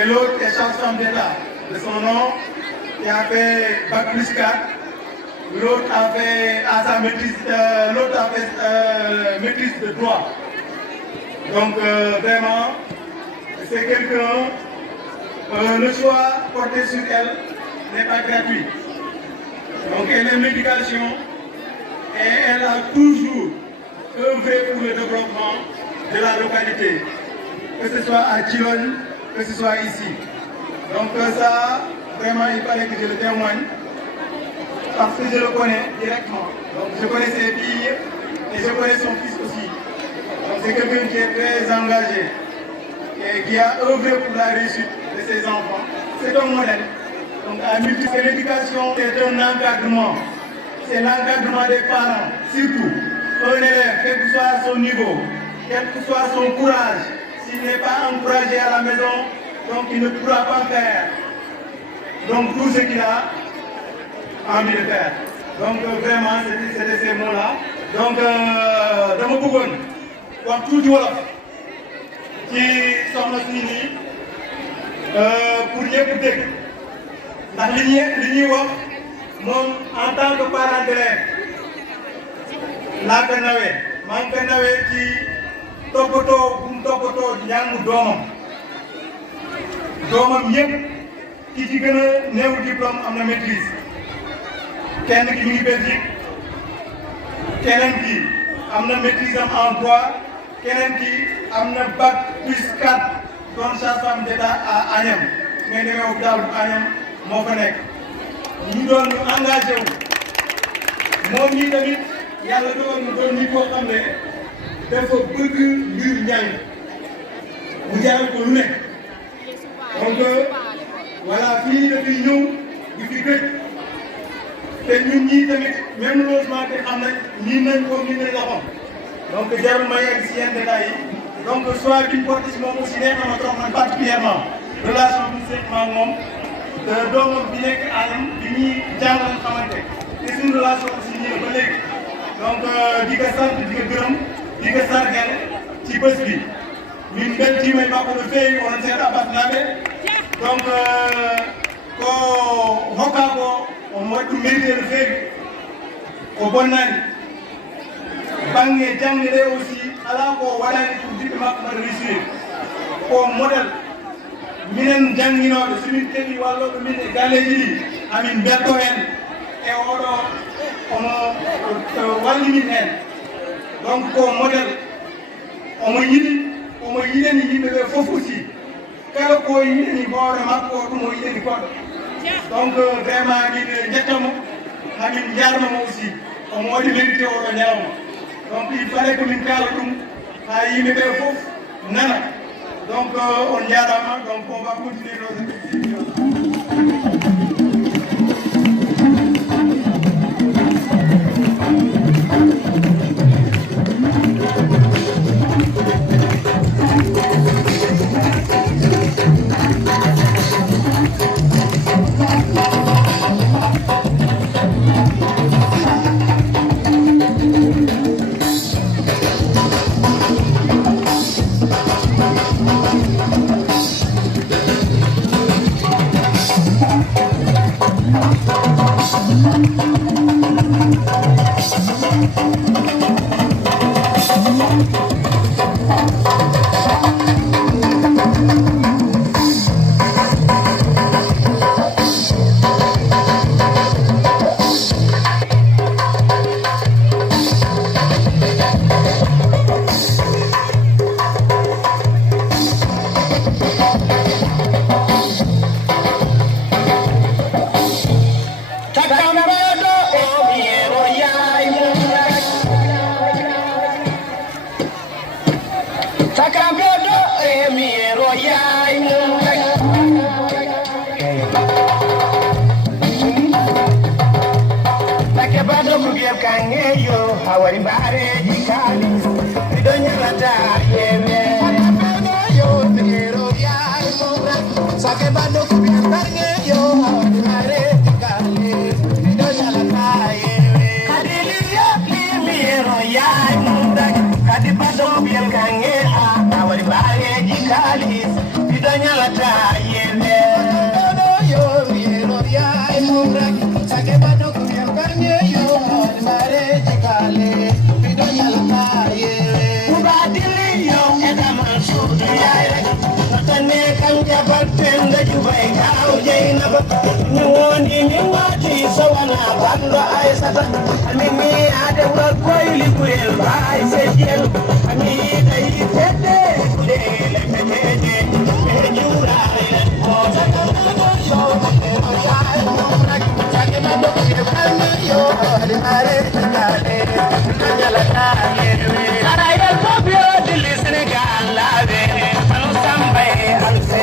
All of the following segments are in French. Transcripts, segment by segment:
et l'autre est sage-femme d'État de son nom, qui a fait Bac plus 4. L'autre a fait sa maîtrise, maîtrise de droit. Donc vraiment, c'est quelqu'un, le choix porté sur elle n'est pas gratuit. Donc elle est l'éducation et elle a toujours œuvré pour le développement de la localité, que ce soit à Djilogne, que ce soit ici. Donc ça, vraiment, il fallait que je le témoigne, parce que je le connais directement. Donc je connais ses filles et je connais son fils aussi. Donc c'est quelqu'un qui est très engagé et qui a œuvré pour la réussite de ses enfants. C'est un modèle. Donc à multiplier l'éducation, c'est un encadrement. C'est l'encadrement des parents, surtout. Un élève, quel que soit son niveau, quel que soit son courage, s'il n'est pas encouragé à la maison, donc il ne pourra pas faire. Donc tout ce qu'il a envie de faire. Donc vraiment, c'était ces mots-là. Donc dama bëggoon wax tuuti wolof ci soxna si nii pour ñëpp dégg ndax li ñuy wax moom en tant que parent d'élève laa ko nawee maa ngi ko nawee ci toppatoo bu mu toppatoo njàngu doomam yëpp ki ci gën a néew diplôme am na maîtrise kenn ki mi ngi Belgique keneen ki am na maîtrise am en droit keneen ki am na bac plus 4 doon sage-femme d'État à Agnam ngay demee hôpital bu Agnam moo fa nekk ñu doon ñu engagé wu moom ñii tamit yàlla doon ñu doon nit koo xam ne dafa bëgg mbir njàng mu jaral ko lu nekk donc voilà fii dafay ñëw di fi gëj te ñun ñii tamit même logement te xam nañ nii nañ ko nii nañ la xam donc jarul ma yegg si yenn détails yi donc soit bi ñu porté si moom aussi neex na ma trop man particulièrement relation bi ñu seq ma moom doomam bi nekk anam bi ñuy jàngal xamante te suñu relation aussi nii la ba léegi donc di ko sant di ko gërëm di ko sargal ci bés bi min beltima e makko no feewi onon seeɗa abatnaɓe donc ko hokka ko on waɗi ɗum mérité no feewi ko bonnani banggue jangde ɗe aussi ala ko waɗani pour ɓiɓɓe makko mbaɗa réussir ko modèle minen jangguinoɓe somin keeɓi walloɓe min e galleji ɗi amin belto hen e oɗo omo walli min hen donc ko modèle omo yiɗani yimɓeɓe fof aussi kala ko yiɗani hoore makko ɗum o yiɗani goɗɗo donc vraiment min jettamo hamin jarnamo aussi omo waɗi mérité oɗo ñalawma donc il fallait que min kaala ɗum ha yimɓeɓe fof nana donc on jarama donc on va continuer nos activités. Kadi bando Aïssata amini ade wuro koyli kurel bay sejel amini tayi tete kurel kejeje e jura ila o taka show me ya murak take ma do e kalmi yo hadi mare takale nanyala kale ara ila kopio dili Senegal la be anu sambe alfe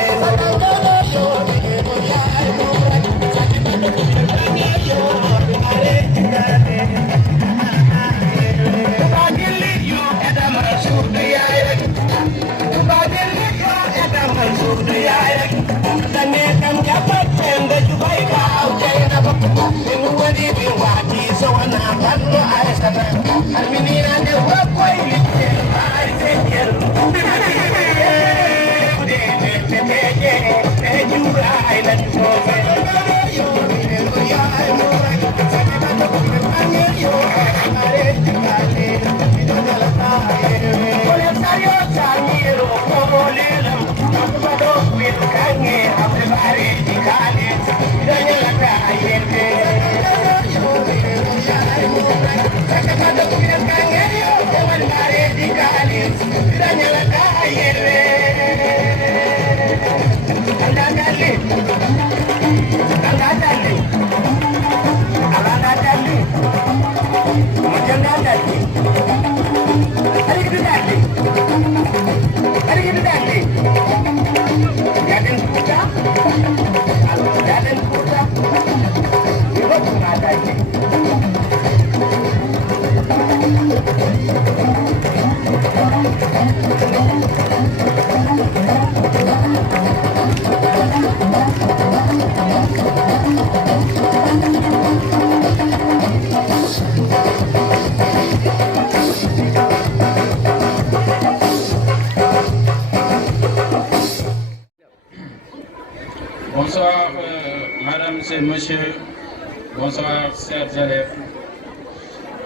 Bonsoir, Madame et Monsieur, bonsoir, chers élèves.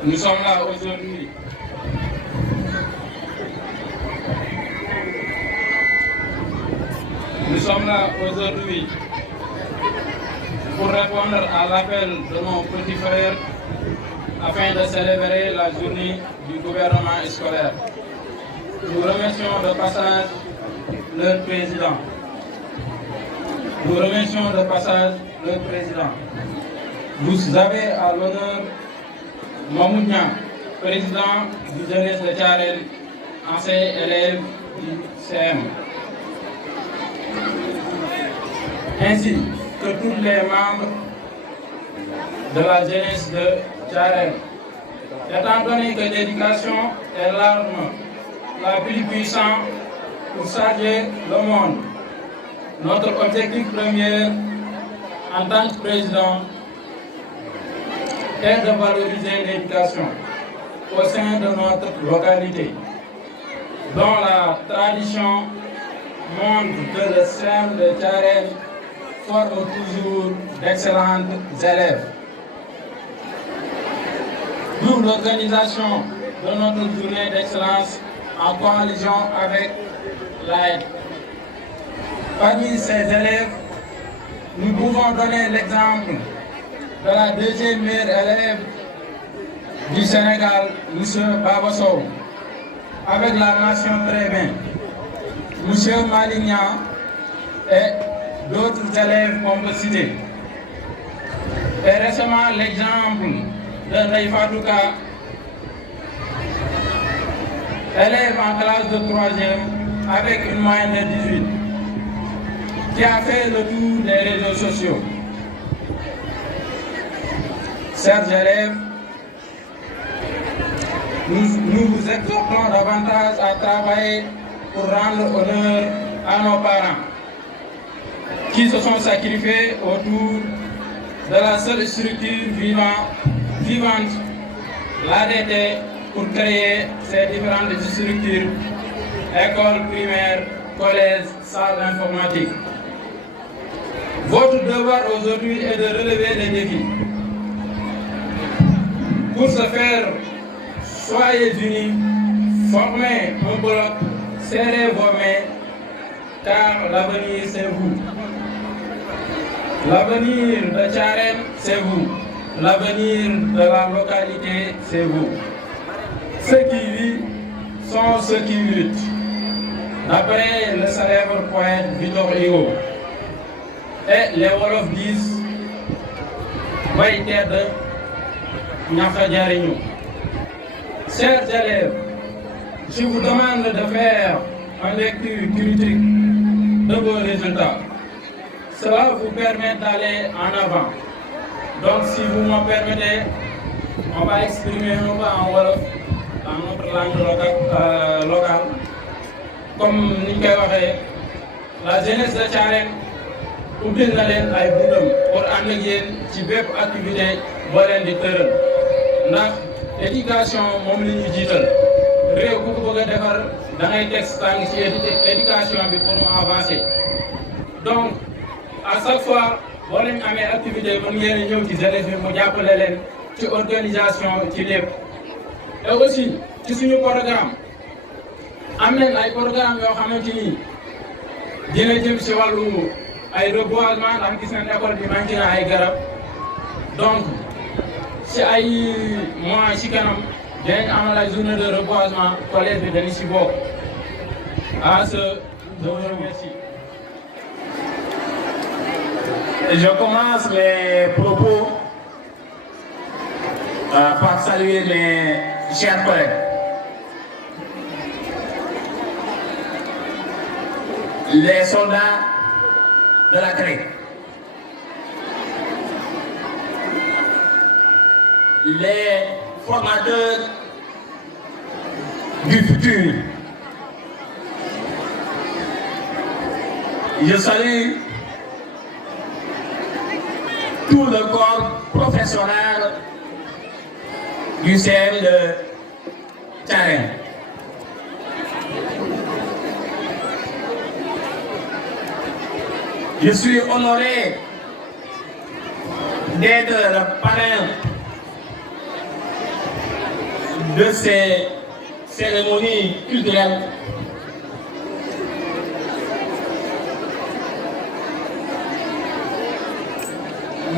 Nous sommes là aujourd'hui pour répondre à l'appel de mon petit frère afin de célébrer la journée du gouvernement scolaire. Nous remercions de passage leur président. Vous avez à l'honneur Mamoud Niang, président du jeunesse de Thiarène, ancien élève du CM. Ainsi que tous les membres de la jeunesse de Thiarène. Étant donné que l'éducation est l'arme la plus puissante pour changer le monde, notre objectif premier en tant que président est de valoriser l'éducation au sein de notre localité, dont la tradition montre que le CEM de Thiarène forme toujours d'excellents élèves. D'où l'organisation de notre journée d'excellence en coalition avec l'AED. Parmi ces élèves, nous pouvons donner l'exemple de la deuxième meilleure élève du Sénégal, M. Babasso, avec la mention très bien, M. Malignan et d'autres élèves qu'on peut citer. Et récemment, l'exemple de Naïfatouka, élève en classe de 3e avec une moyenne de 18, qui a fait le tour des réseaux sociaux. Chers élèves, nous vous exhortons davantage à travailler pour rendre honneur à nos parents qui se sont sacrifiés autour de la seule structure vivante, l'ADT, pour créer ces différentes structures, écoles primaires, collèges, salles informatiques. Votre devoir aujourd'hui est de relever les défis. Pour ce faire, soyez unis, formez un bloc, serrez vos mains, car l'avenir c'est vous. L'avenir de Thiarène, c'est vous. l'avenir de la localité, c'est vous. Ceux qui vivent sont ceux qui luttent. D'après le célèbre poète Victor Hugo. Et les Wolofs disent Bay tedd ñaxa jariñu. Chers élèves, je vous demande de faire une lecture critique de vos résultats. Cela vous permet d'aller en avant. Donc si vous me permettez, on va exprimer un peu en Wolof dans notre langue locale. Comme ni ñu koy waxee, la jeunesse de Thiarène ubbil na leen ay buntam pour ànd ak yéen ci bépp activité boo leen di tëral ndax éducation moom la ñuy jiital réew ku ko bëgg a defar da ngay teg tànk ci éducation bi pour mu avancer. Donc à chaque fois boo leen amee activité mën ngeen ñëw ci jeunesse bi mu jàppale leen ci organisation ci lépp. Et aussi ci suñu programme am nañ ay programme yoo xamante ni dina jëm ci wàllu ay reboisement ndax gis nañ école bi manqué na ay garab donc ci ay mois ci kanam dinañ amal ay journée de reboisement collège bi dañu ci bokk. À ce je vous remercie. Je commence mes propos par saluer mes chers collègues. Les soldats de la CREC, les formateurs du futur. Je salue tout le corps professionnel du CM de Thiarène. Je suis honoré d'être le parrain de ces cérémonies culturelles.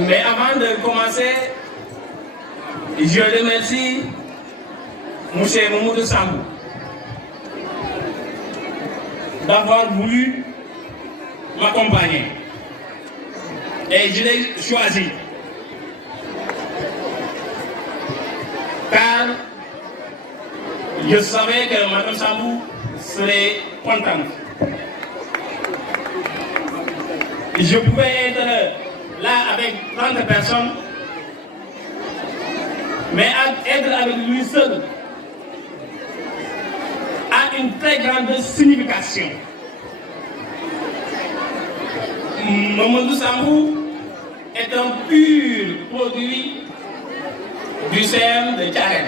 Mais avant de commencer, je remercie M. Mamoudou Sambou d'avoir voulu m'accompagner. Et je l'ai choisi. Car je savais que Mme Sambou serait contente. Je pouvais être là avec 30 personnes, mais être avec lui seul a une très grande signification. Mamadou Sambou est un pur produit du CM de Thiarène.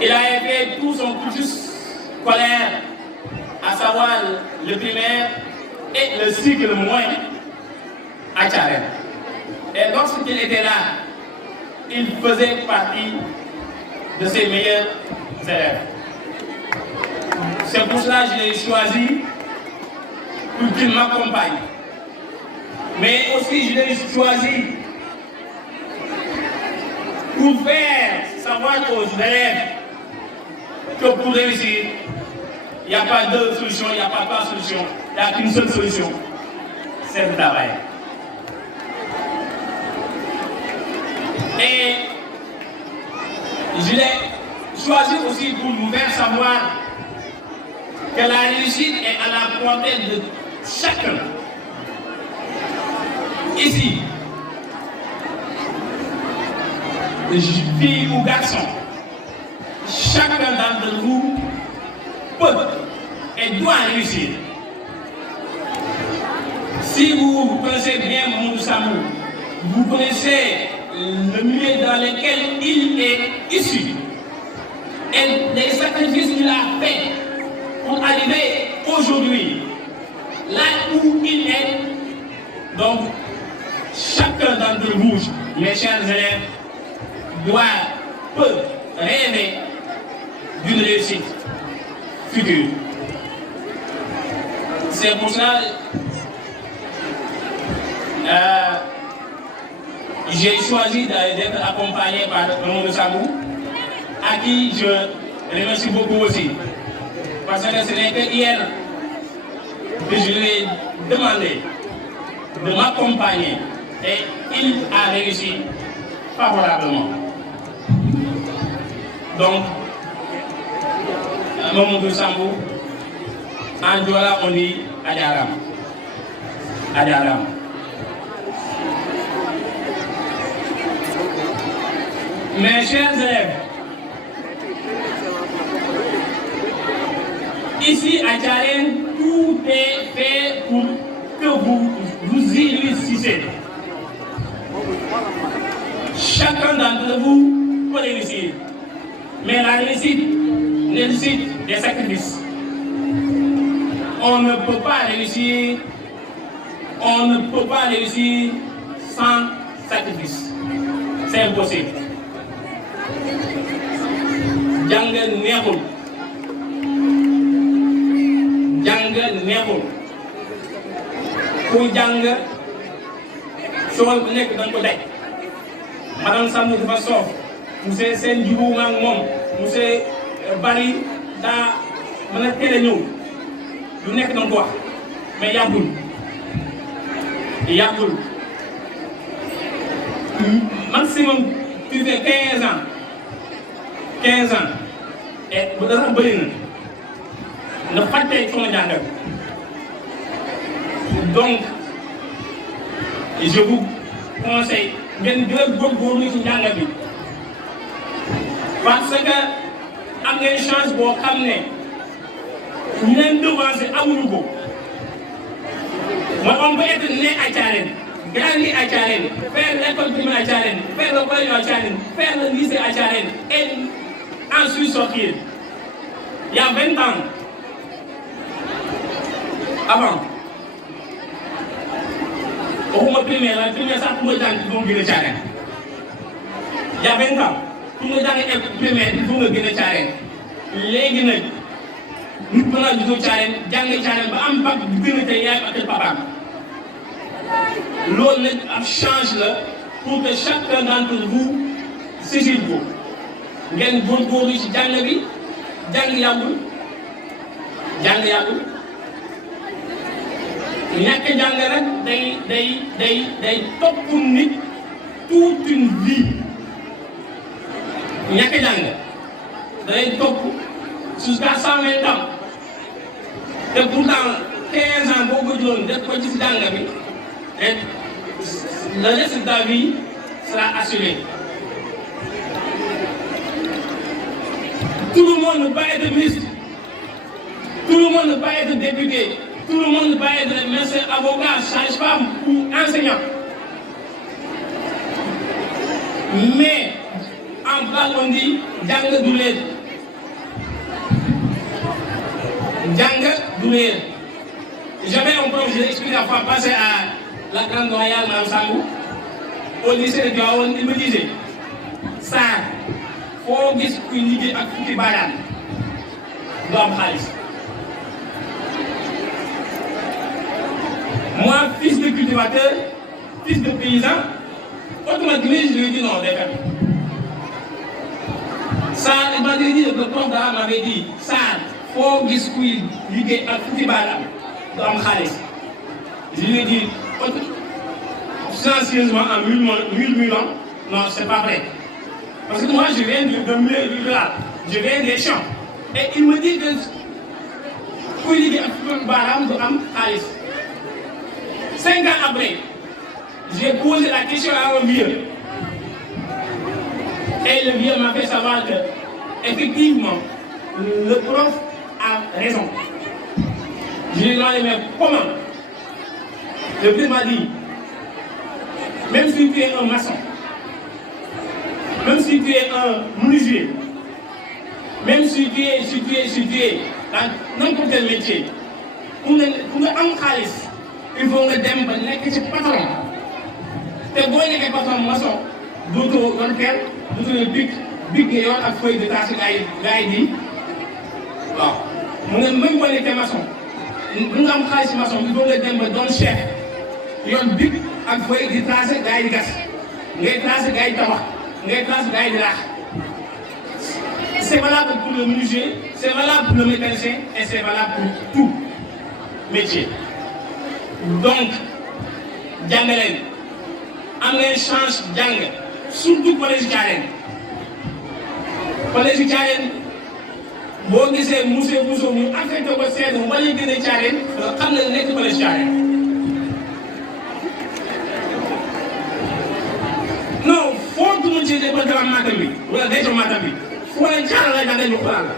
Il a fait tout son cursus scolaire, à savoir le primaire et le cycle moyen à Thiarène. Et lorsqu'il était là, il faisait partie de ses meilleurs élèves. C'est pour cela que je l'ai choisi pour qu'il m'accompagne. Mais aussi je l'ai choisi pour faire savoir aux élèves que pour réussir, il n'y a pas deux solutions, il n'y a pas trois solutions, il n'y a qu'une seule solution, c'est le travail. Et je l'ai choisi aussi pour vous faire savoir que la réussite est à la portée de chacun. Ici, filles ou garçons, chacun d'entre vous peut et doit réussir. Si vous connaissez bien Mamoudou Sambou, vous connaissez le milieu dans lequel il est issu et les sacrifices qu'il a fait pour arriver aujourd'hui là où il est. Donc, chacun d'entre vous, mes chers élèves, peut rêver d'une réussite future. C'est pour cela j'ai choisi d'être accompagné par Mamadou Sambou, à qui je remercie beaucoup aussi. Parce que ce n'est que hier que je lui ai demandé de m'accompagner et il a réussi favorablement. Donc, Mamadou Sambou, en Diola on dit Adjaram. Adjaram. Mes chers élèves, ici à Tcharen, tout est fait pour que vous réussissiez. Chacun d'entre vous peut réussir. Mais la réussite nécessite des sacrifices. On ne peut pas réussir sans sacrifice. C'est impossible. Jàng neexul. Jàng neexul. Ku jàng sool bu nekk danga ko daj. Madame Sambou dafa soof. Monsieur seen jubóo ak moom. Monsieur Bari daa mën a teel a ñëw. lu nekk danga ko wax. mais yàggul. Maximum tu fais 15 ans. 15 ans. et bu dara bëri na. nga fàtte sama jàngal. donc je vous conseille ngeen gën a góorgóorlu ci njàngal bi. parce que am ngeen chance boo xam ne ñu leen devancer amuñu ko. mooy on peut être né à Thiarène, grandi à Thiarène, faire l'école primaire à Thiarène, faire le collège à Thiarène, faire le lycée à Thiarène et ensuite sortir. Il y a 20 ans. Avant. Waxuma primaire la primaire sax pour nga jàng il faut nga gën a Thiarène. Il y a 20 ans pour nga jàng école primaire il faut nga gën a Thiarène. léegi nag nit mën naa juddoo Thiarène jàng Thiarène ba am bac bu gën a tey yaay ak papaam. loolu nag ab change la pour que chacun d'entre vous saisir ko. ngeen góorgóorlu ci jàng bi jàng yàggul. ñàkk jàng nag day topp nit toute une vie. ñàkk jàng day topp jusqu'à 120 ans. te pourtant 15 ans boo ko jëloon def ko ci jàng bi et le reste de ta vie sera assuré. Tout le monde ne peut pas être ministre, tout le monde ne peut pas être député, tout le monde ne peut pas être médecin, avocat, sage-femme ou enseignant. Mais en France on dit jàng du réer. Jàng du réer. J'avais un prof, je l'explique la fois passée à la grande royale Madame Sambou au lycée de Tivaouane, il me disait Sarr foo gis kuy liggéey ak fukki baaraam du am xaalis. Moi, fils de cultivateur, fils de paysan, automatiquement je lui ai dit non, défait. Sarr, il m'a dit, le prof d'arabe m'avait dit Sarr foo gis kuy liggéey ak fukki baaraam du am xaalis. Je lui ai dit silencieusement en murmurant, non, c'est pas vrai. Parce que moi, je viens de milieu rural, je viens des champs. Et il me dit que kuy liggéey ak fukki baaraam du am xaalis. 5 ans après, j'ai posé la question à un vieux. Et le vieux m'a fait savoir que, effectivement, le prof a raison. Je lui ai demandé, mais comment? Le vieux m'a dit, même si tu es un maçon, même si tu es un menuisier, même si tu es dans n'importe quel métier, pour nga am xaalis, il faut nga dem ba nekk ci patron. te boo nekkee patron maçon dootoo yor kenn dootoo yor bic nga yor ak feuille de tâche gars yi di waaw. mu ne même boo nekkee maçon bu nga am xaalis maçon il faut nga dem ba doon chef yor bic ak feuille de tâche gars yi di gas ngay classe gars yi tabax ngay classe gars yi di raax. C'est valable pour le menuisier, c'est valable pour le mécanicien et c'est valable pour tout métier. Donc jàng leen am ngeen chance jàng surtout collège Thiarène. Collège Thiarène boo gisee monsieur Bousso mu affecté ko seetlu mu bañ a génne Thiarène xam na nekk collège Thiarène. non foo dugg ci département Matam bi wala région Matam bi foo leen Thiarène lay jàngee ñu xoolal la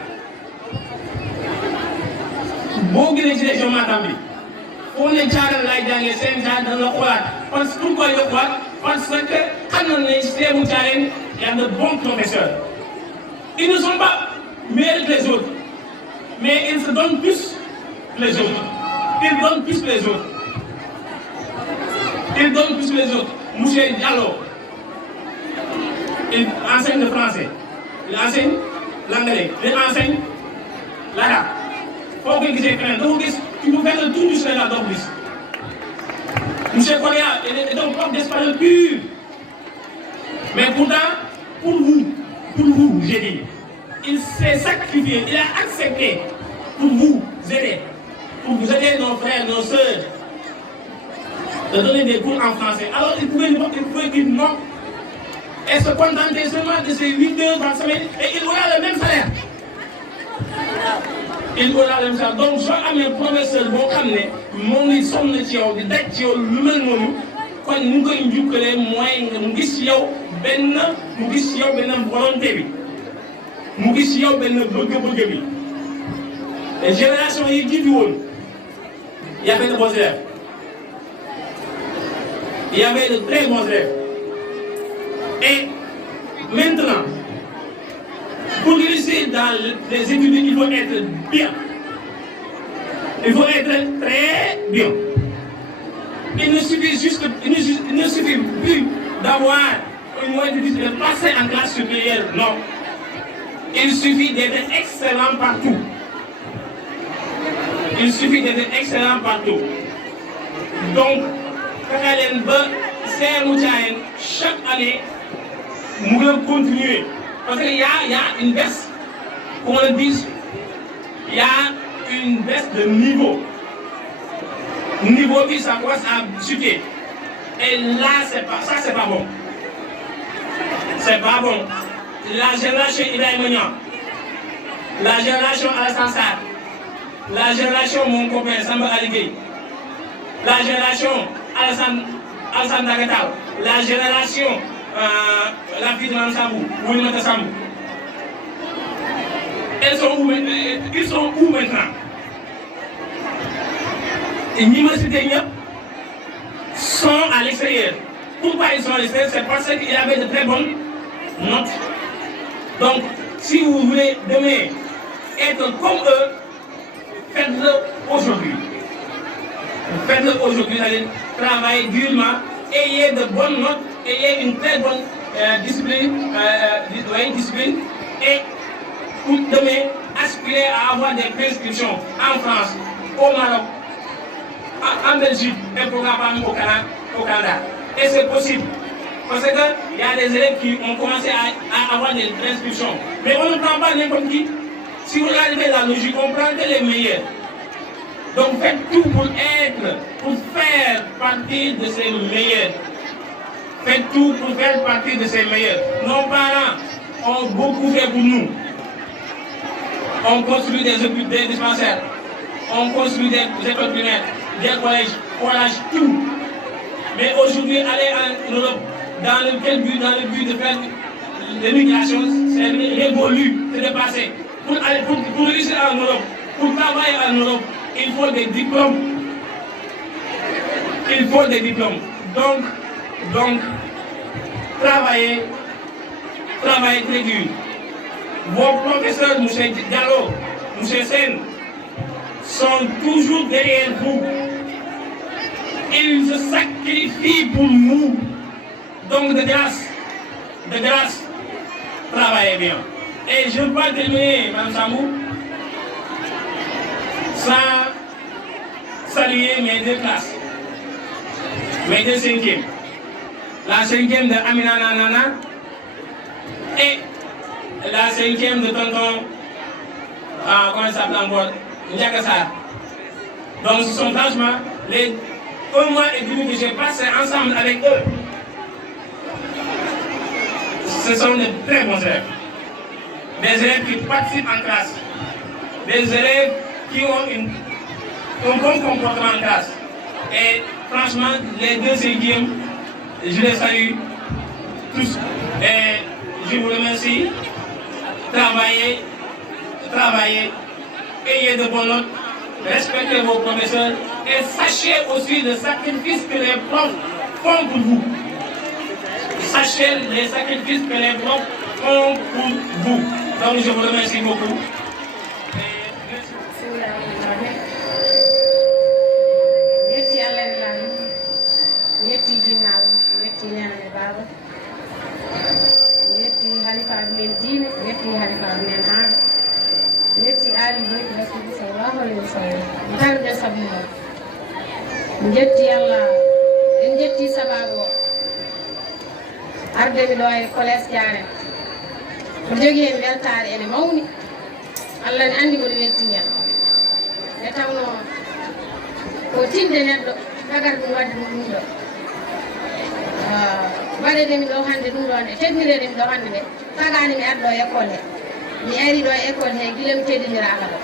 boo génnee ci région Matam bi foo leen Thiarène lay jàngee seen jaar dana la xoolaat parce que pourquoi ñu xoolaat parce que xam nañ ne système Thiarène y a de bons professeurs. Ils ne sont pas meilleurs que les autres, mais ils se donnent plus que les autres. Ils donnent plus que les autres. Ils donnent plus que les autres. Monsieur Diallo, il enseigne le français, il enseigne l'anglais, il enseigne l'arabe. Faut que j'ai fait donc tu peux faire le tour du Sénégal donc plus. Monsieur Korea, il est un prof d'espagnol pur. Mais pourtant, pour vous, j'ai dit, il s'est sacrifié, il a accepté pour vous aider, nos frères, nos sœurs, de donner des cours en français. Alors il pouvait dire non et se contenter seulement de ces 8 heures par semaine et il aura le même salaire. Il aura le même salaire. Donc soo amee professeur boo xam ne moom li sonn ci yow di daj ci yow lu mel noonu kon ni nga koy njukkalee mooy nga mu gis ci yow benn volonté bi mu gis ci yow benn bëgg-bëgg bi. Les générations yi jiitu woon y avait de bons élèves. Il y avait de très bons élèves. Et maintenant, pour réussir dans les études, il faut être bien. Il faut être très bien. Il ne suffit plus d'avoir une moyenne de passer en classe supérieure. Non. Il suffit d'être excellent partout. Il suffit d'être excellent partout. Donc, chaque année, nous devons continuer. Parce qu'il y a une baisse, comme on le dit, il y a une baisse de niveau. Niveau qui ça commence à chuter. Et là, c'est pas bon. C'est pas bon. La génération Ibrahima Niang, la génération Alassane Sarr, la génération mon copain Samba Aligui, la génération Alassane Dagatal, la génération la fille de Mme Sambou, Oulimata Sambou. Ils sont où maintenant? Et l'université sont à l'extérieur. Pourquoi ils sont à l'extérieur? C'est parce qu'il y avait de très bonnes notes. Donc, si vous voulez demain être comme eux, faites-le aujourd'hui. Faites-le aujourd'hui, vous allez travailler durement, ayez de bonnes notes, ayez une très bonne discipline, et pour demain, aspirez à avoir des prescriptions en France, au Maroc, en Belgique et probablement au Canada. Et c'est possible. Parce qu'il y a des élèves qui ont commencé à avoir des prescriptions. Mais on ne prend pas n'importe qui. Si vous regardez la logique, on prend que les meilleurs. Donc faites tout pour faire partie de ces meilleurs. Faites tout pour faire partie de ces meilleurs. Nos parents ont beaucoup fait pour nous. On construit des dispensaires, on construit des écoles primaires, des collèges, tout. Mais aujourd'hui, aller en Europe, dans le but de faire l'immigration, c'est révolu, c'est dépassé. Pour réussir en Europe, pour travailler en Europe, il faut des diplômes. Il faut des diplômes. Donc, travaillez très dur. Vos professeurs, M. Diallo, M. Sen, sont toujours derrière vous. Ils se sacrifient pour nous. Donc, de grâce, travaillez bien. Et je ne veux pas terminer, Mme Sambou, sans saluer mes deux classes, mes deux cinquièmes. la 5e de Amina Nana et la 5e de tonton, comment il s'appelle encore, Ndiakassar. Donc ce sont franchement les 1 mois et demi que j'ai passé ensemble avec eux. Ce sont de très bons élèves. Des élèves qui participent en classe. Des élèves qui ont un bon comportement en classe. Et franchement, les 2 5e, je les salue tous. Et je vous remercie. Travaillez, ayez de bonnes notes, respectez vos professeurs et sachez aussi le sacrifice que les profs font pour vous. Sachez les sacrifices que les profs font pour vous. Donc je vous remercie beaucoup. halifaɓe men diine yetti halifaɓe men haade yetti aali boyɗi rasulullahi sallallahu alayhi wa sallam mi tarde sabu mo mi jetti allah en jetti sababu o ardemi ɗo e collège Diaré ko jogui hen weltare ene mawni allah ne andi koɗo weltini en nde tawno ko tinde neɗɗo tagata ɗum wadde ɗum ɗo waɗedemi ɗo hannde ɗum ɗon e teddiniredemi ɗo hannde nde tagani mi arɗo école he mi ari ɗo e école he guila mi teddiniraka ɗo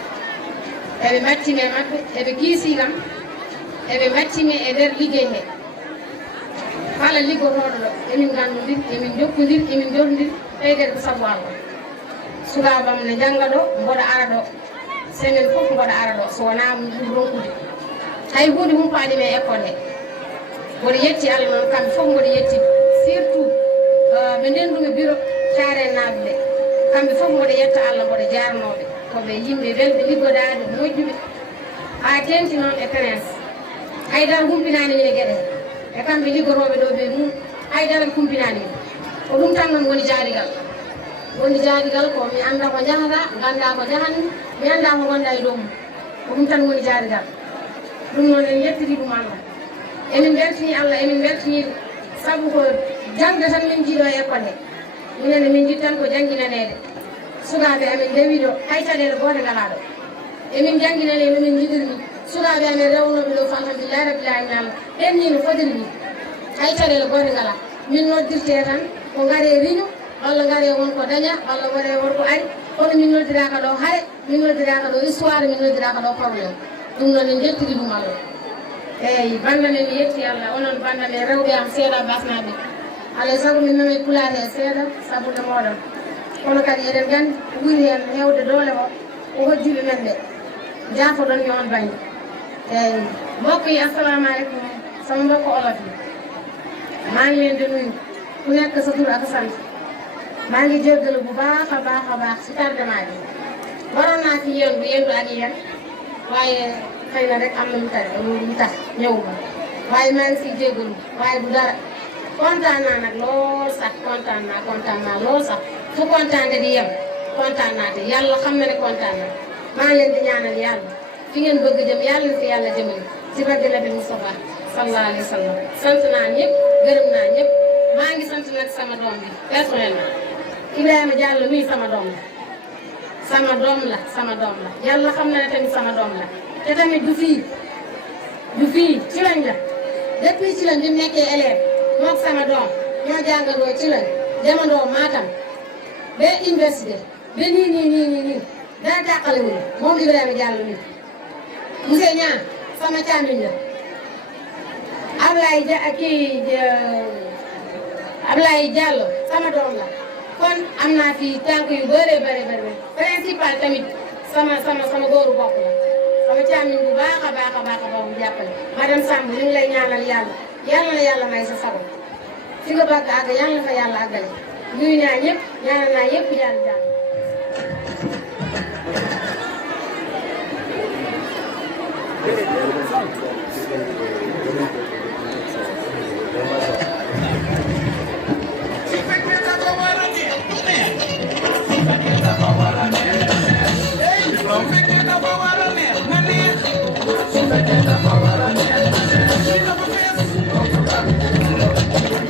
eɓe battimi e maɓɓe eɓe kiisi kam eɓe battimi e nder liggey he kala liggotoɗo ɗo emin gandudir emin jokkodir emin jordir ɓeydede ko sabu Allah sukabam ne jangga ɗo mboɗo ara ɗo semaine fof mboɗo ara ɗo so wona ɗum ronkude hay hunde humpaɗimi e école he mboɗo yetti Allah noon kamɓe fof mboɗo yetti surtout ɓe ndendumi bureau Thiaré naaɓe ɓe kamɓe fof mboɗo yetta Allah mboɗo jarnoɓe koɓe yimɓe welɓe liggodade moƴƴuɓe ha tenti noon e prince haydara humpinani min e gueɗe e kamɓe liggoroɓe ɗo ɓe mum haydara ɓe humpinani min ko ɗum tan noon woni jaarigal ko mi anda ko jahata ganda ko jahanmi mi anda ko gonda e dow mum ko ɗum tan woni jaarigal ɗum noon en yettiri ɗum Allah emin beltini Allah emin beltini sabu ko jangde tan min jiiɗo e école he minenne min jiɗ tan ko jangguinanede sukaɓe amin rewi ɗo hay caɗele gote ngala ɗo emin jangguinane no min jiɗirni sukaɓe amin rewnoɓe ɗo fa alhamdulillahi rabbil alamin Allah ɓenni no fodiri ni hay caɗele gote ngala min noddirte tan ko gaare riño walla gaare wonko daña walla waɗe wonko ari kono min noddiraka ɗo haare min noddiraka ɗo histoire min noddiraka ɗo probléme ɗum noon en jettiri ɗum Allah eyyi banda men mi yetti Allah onon banda men rewɓe am seeɗa basnaɓe alay saago min nami pulaar he seeɗa sabude moɗon kono kadi eɗen gandi ko ɓuuri hen hewde doole o ko hojjuɓe men ɓe jaafoɗon mi on banggue eyyi mbokk yi assalamu aleykum sama mbokko olof yi maa ngi leen di nuyu ku nekk sa tur ak sant maa ngi jéggalu bu baax a baax si tardement bi waroon naa fi yendu ak yéen waaye xëy na rek am na lu tax ñëwuma waaye maa ngi siy jéggalu waaye du dara kontaan naa nag lool sax kontaan naa lool sax fu kontaan di yem kontaan naa te yàlla xam na ne kontaan naa maa ngi leen di ñaanal yàlla fi ngeen bëgg jëm yàlla na fi yàlla jëmale ci barke Nabi Mustafa sallallahu alayhi wa sallam sant naa ñëpp gërëm naa ñëpp maa ngi sant nag sama doom bi personnellement Ibrahima Diallo mii sama doom la yàlla xam na ne tamit sama doom la te tamit du fii ci lañ la depuis ci lañ bi mu nekkee élève mook sama doom ñoo jàngandoo ci lañ demandoo Matam ba université ba nii dara tàqalewul moom Ibrahima Diallo mii monsieur Niang sama càmmiñ la Ablaye Diallo sama doom la kon am naa fi tànk yu bëree bëri principal tamit sama góoru bopp la sama càmmiñ bu baax a mu jàppale madame Samb ñu ngi lay ñaanal yàlla na yàlla may sa sago fi nga bëgg àgg yàlla na fa yàlla àggale nuyu naa ñëpp ñaanal naa yëpp yàlla jàmm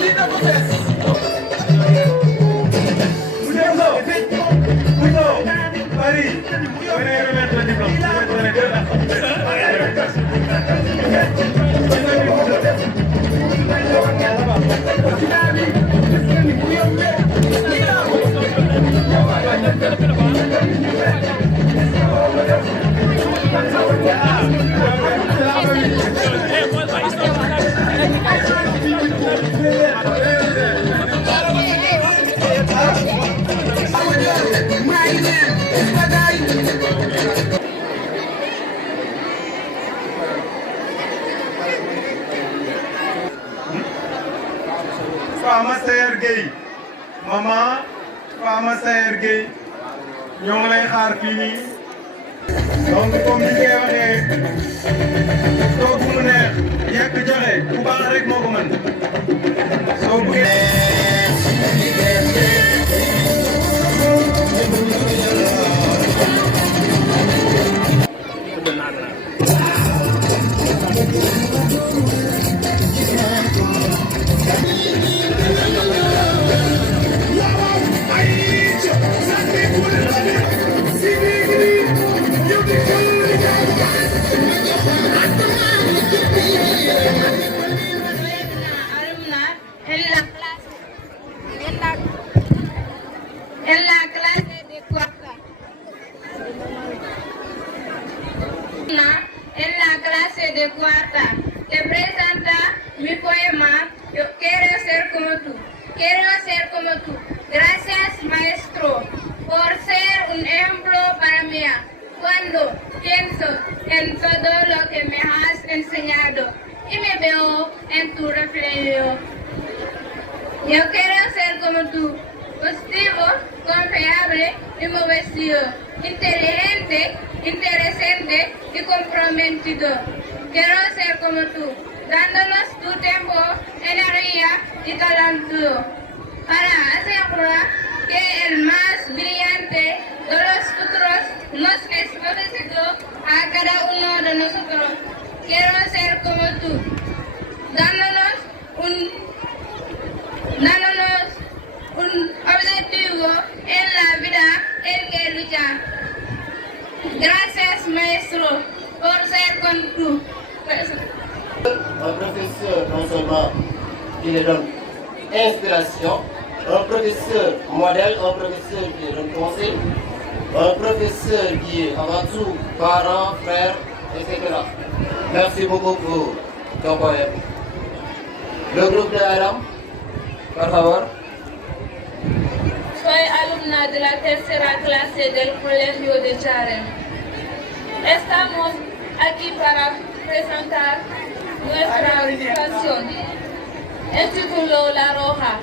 Kita Fama Sayer Gueye maman Fama Sayer Gueye ñoo ngi lay xaar fii nii donc comme ni nga waxee toog mu neex yekk joxe bu baax rek moo ko mën soo bëggee En la clase de cuarta te presenta mi poema Yo quiero ser como tú. Quiero ser como tú. Gracias, maestro, por ser un ejemplo para mí. Cuando pienso en todo lo que me has enseñado y me veo en tu reflejo. Yo quiero ser como tú. Positivo, confiable y movido. Inteligente, interesante y comprometido. Quiero ser como tú, dándonos tu tiempo, energía y talento para asegurar que el más brillante de los futuros nos es ofrecido a cada uno de nosotros. Quiero ser como tú, dándonos un objetivo en la vida en que luchar. Gracias, maestro, por ser con tú. Un professeur non seulement qui les donne inspiration, un professeur modèle, un professeur qui donne conseil, un professeur qui est avant tout parent, frère, etc. Merci beaucoup pour ton poème. Le groupe de Adam, por favor. Soy alumna de la tercera clase del Colegio de Charem. Estamos aquí para presentar nuestra canción, intitulado La Roja.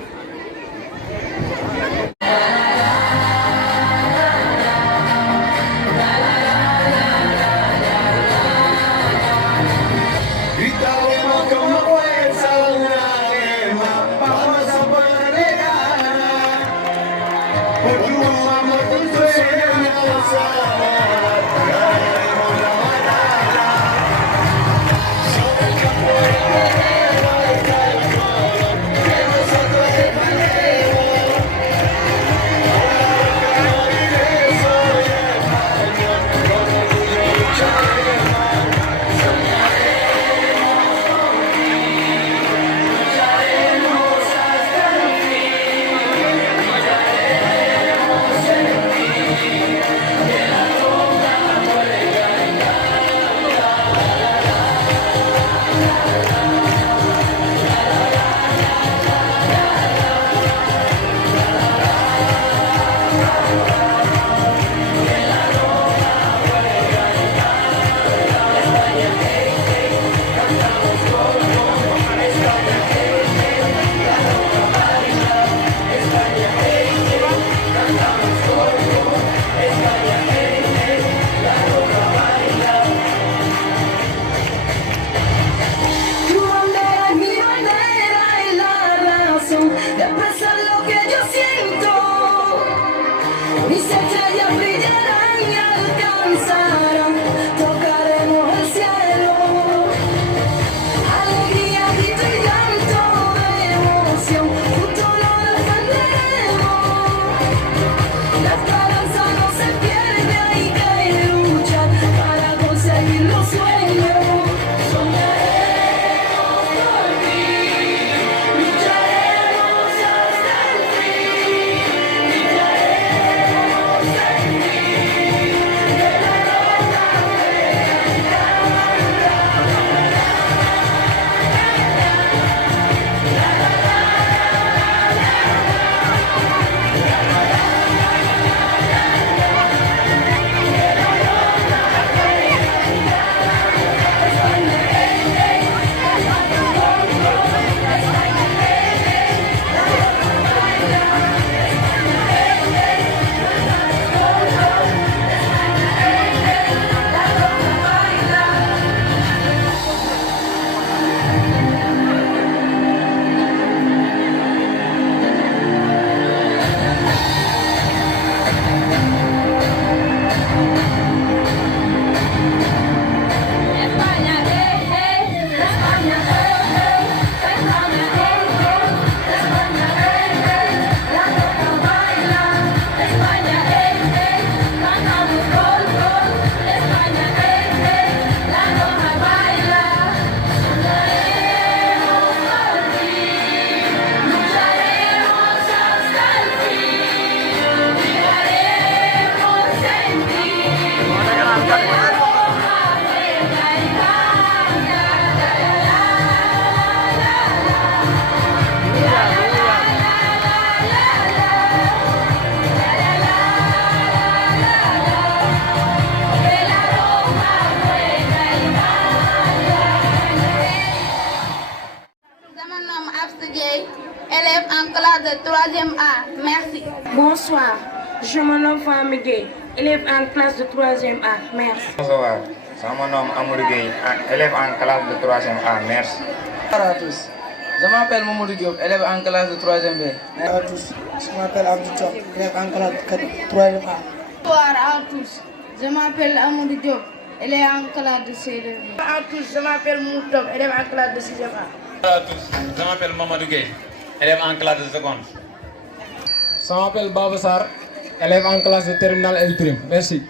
élève en classe de 3e A. Merci. Bonsoir, je me nomme Fami Gueye, élève en classe de 3e A. Merci. Bonsoir, je me nomme Amadou Gueye, élève en classe de 3e A. Merci. Bonsoir à tous, je m'appelle Mamadou Diop, élève en classe de 3e B. Bonsoir à tous, je m'appelle Abdou Diop, élève en classe de 3e A. Bonsoir à tous, je m'appelle Amadou Diop, élève en classe de 6e B. Bonsoir à tous, je m'appelle Moutom, élève en classe de 6e A. Bonsoir à tous, je m'appelle Mamadou Gueye, élève en classe de seconde. Je m'appelle Baba Sarr, élève en classe de terminale L'. Merci.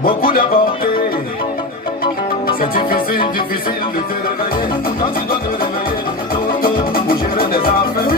Beaucoup d'apporter, c'est difficile de te réveiller. Quand tu dois te réveiller, tôt, pour gérer des affaires.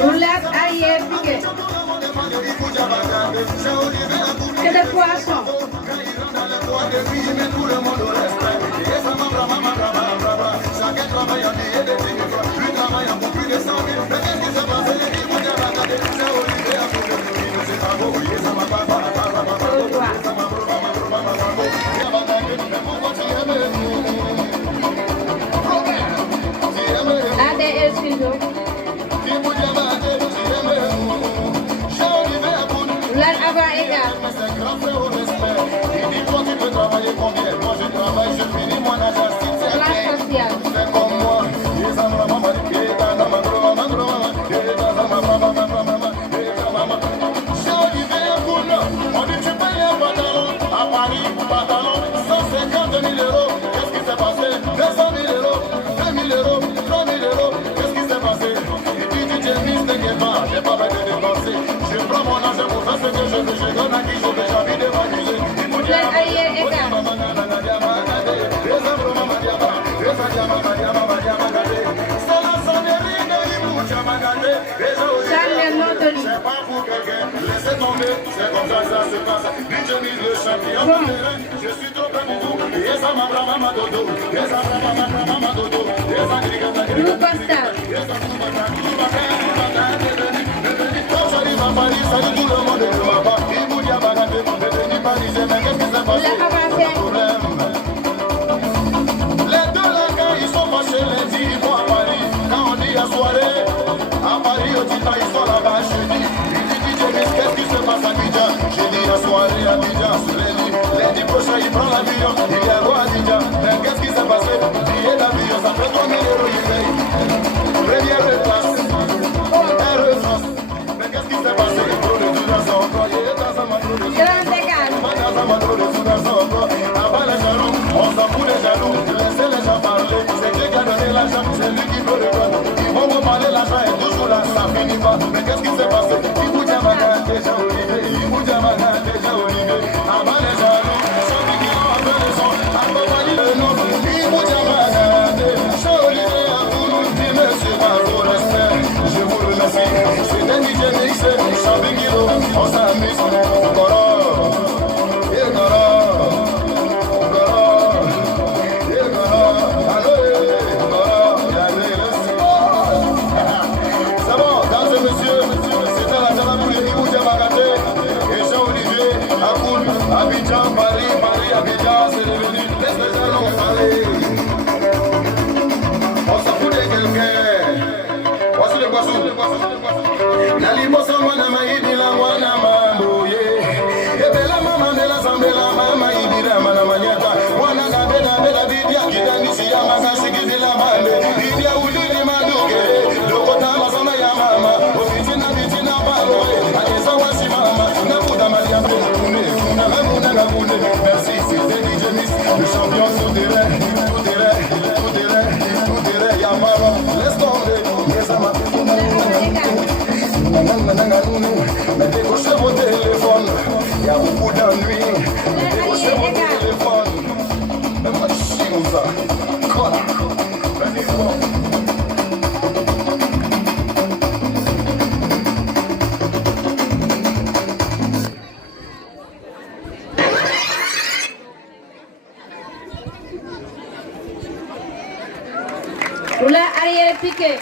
Roulade arrière piqué. Que de poisson. Chacun travaille en travaille, je finis mon agence. Fais comme moi, les amants, maman, et ta maman, on dit tu payes un pantalon à Paris, pantalon 150 000 euros. Qu'est-ce qui s'est passé? 200 000 euros, 2 000 euros, 3 000 euros. Qu'est-ce qui s'est passé? Il dit tu t'es mis, t'inquiète pas, j'ai pas besoin de dépenser. Je prends mon argent pour faire ce que je veux, je donne à qui je veux, j'ai envie de m'amuser. Il vous dit c'est pas pour quelqu'un, laissez tomber, c'est comme ça se passe. Vite je mise le champion de terrain, je suis trop près du tout. Et ça m'a maman dodo, et ça m'a dodo, et ça quand j'arrive à Paris, ça dit tout le monde ne va pas. Il vous dit à Bagaté, devenu parisien, mais qu'est-ce qui s'est passé? Problème. Les deux là, quand ils sont fâchés, lundi, ils vont à Paris. Quand on dit à soirée, à Paris, au Tita, ils sont là-bas, je dis. Il dit, DJ Miss, qu'est-ce qui se passe à Abidjan? J'ai dit à soirée, à Abidjan, sur lundi. Lundi prochain, il prend l'avion, il est à Abidjan. Mais qu'est-ce qui s'est passé? Billet d'avion, ça fait 3 000 euros, il paye. Première classe, Air France. Mais qu'est-ce qui s'est passé? Trop de tout dans son corps, il est dans sa main, trop de tout dans son corps. Avant les jaloux, on s'en fout des jaloux. Laissez les gens parler, c'est Dieu qui a donné l'argent, c'est lui qui veut le prendre. Ils vont vous parler, l'argent est toujours là, ça finit pas. Mais qu'est-ce qui s'est passé? Il vous dit à ma gare, déjà Olivier. Il vous dit à ma gare, déjà Olivier. Avant les jaloux, celui qui a fait le son, accompagné le nom. Il vous dit à ma gare, déjà Olivier. À vous nous dit merci par vos respects. Je vous remercie. C'est un DJ mixé, Champi Kilo, on s'amuse. Abidjan, Paris, Abidjan, c'est devenu. Laisse les gens parler. On s'en fout de quelqu'un. Voici le poisson. Nali bossa mwana maidi la mwana mambo ye. Ebe la mama de la zambe la mama ibira mana manyata. Mwana gabe na bela bidia kidani si ya magasi kidi la mande. Bidia ulili maduke. Lokota la zama ya mama. Ofitina bitina balo. Akeza wasi mama. Nakuda malia bela. Merci, c'est DJ Miss, le champion souterrain, Yamara, laisse tomber, les amas, mais décrochez vos téléphones, il y a beaucoup d'ennuis, décrochez vos téléphones, même pas chine ça, quoi, venez voir. Roulez arrière piqué.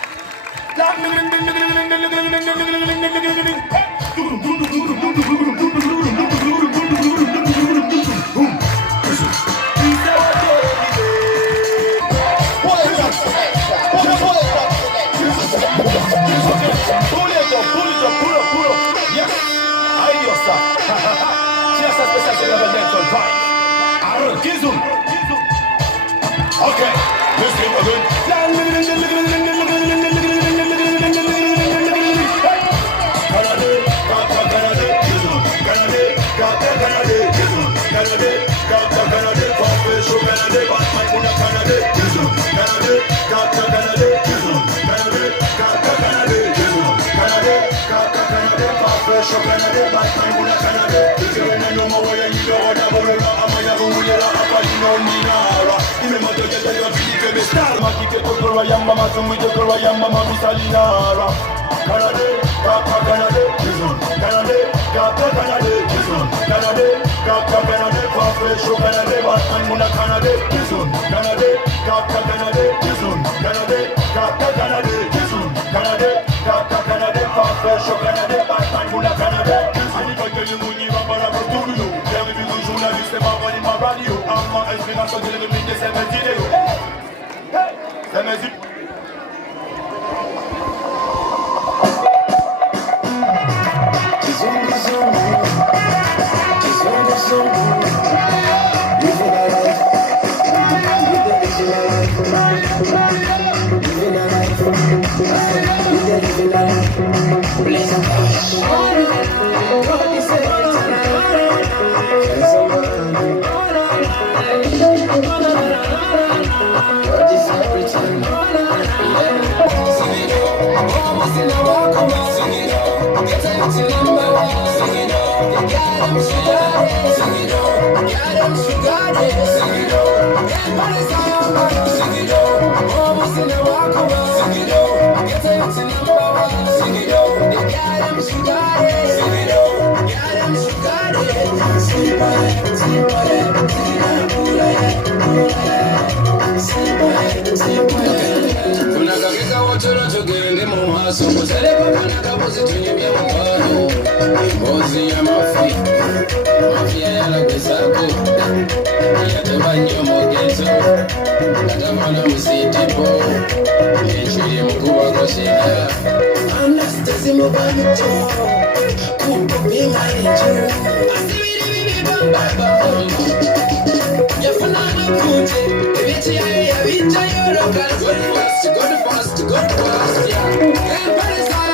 Okay, let's get again. Go fast, yeah.